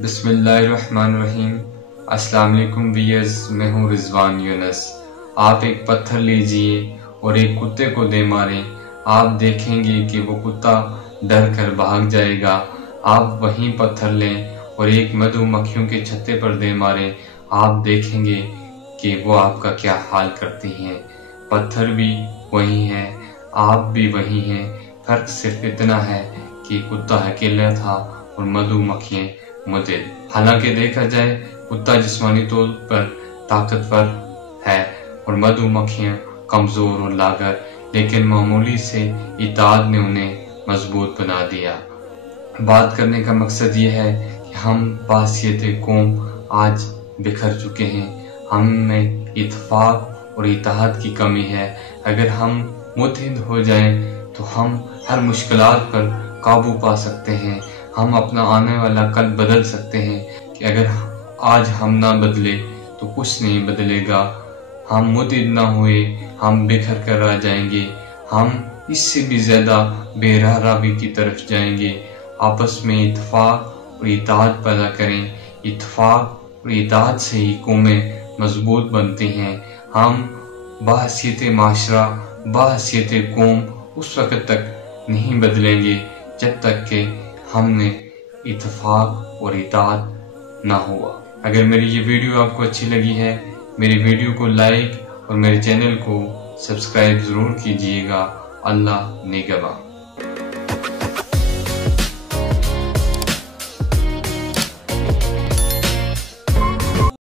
बिस्मिल्लाहिर्रहमानिर्रहीम। अस्सलाम वालेकुम व्यूअर्स, मैं हूँ रिजवान यूनुस। आप एक पत्थर लीजिए और एक कुत्ते को दे मारें, आप देखेंगे कि वो कुत्ता डर कर भाग जाएगा। आप वहीं पत्थर लें और एक मधुमक्खियों के छत्ते पर दे मारें, आप देखेंगे कि वो आपका क्या हाल करती हैं। पत्थर भी वही है, आप भी वही हैं। फर्क सिर्फ इतना है कि कुत्ता अकेला था और मधुमक्खियां मुतअद्दिद। हालांकि देखा जाए कुत्ता जिस्मानी तौर पर ताकतवर है और मधुमक्खियां कमजोर और लागर, लेकिन मामूली से इताअत ने उन्हें मजबूत बना दिया। बात करने का मकसद ये है कि हम बासियत कौम आज बिखर चुके हैं। हम में इत्तेफाक और इत्तेहाद की कमी है। अगर हम मुत्तहिद हो जाएं तो हम हर मुश्किलात पर काबू पा सकते हैं। हम अपना आने वाला कल बदल सकते हैं कि अगर आज हम ना बदले तो कुछ नहीं बदलेगा। हम मुत्तहिद ना हुए, हम बिखर कर रह जाएंगे। हम इससे भी ज्यादा बेरहरावी की तरफ जाएंगे। आपस में इत्तेफाक और इत्तेहाद पैदा करें। इत्तेफाक और इत्तेहाद से ही कौमें मजबूत बनती हैं। हम बाहसियत माशरा, बाहसियत कौम उस वक्त तक नहीं बदलेंगे जब तक कि हमने इत्तेफाक और इत्तेहाद ना हुआ। अगर मेरी ये वीडियो आपको अच्छी लगी है, मेरी वीडियो को लाइक और मेरे चैनल को सब्सक्राइब जरूर कीजिएगा। अल्लाह निगहबान।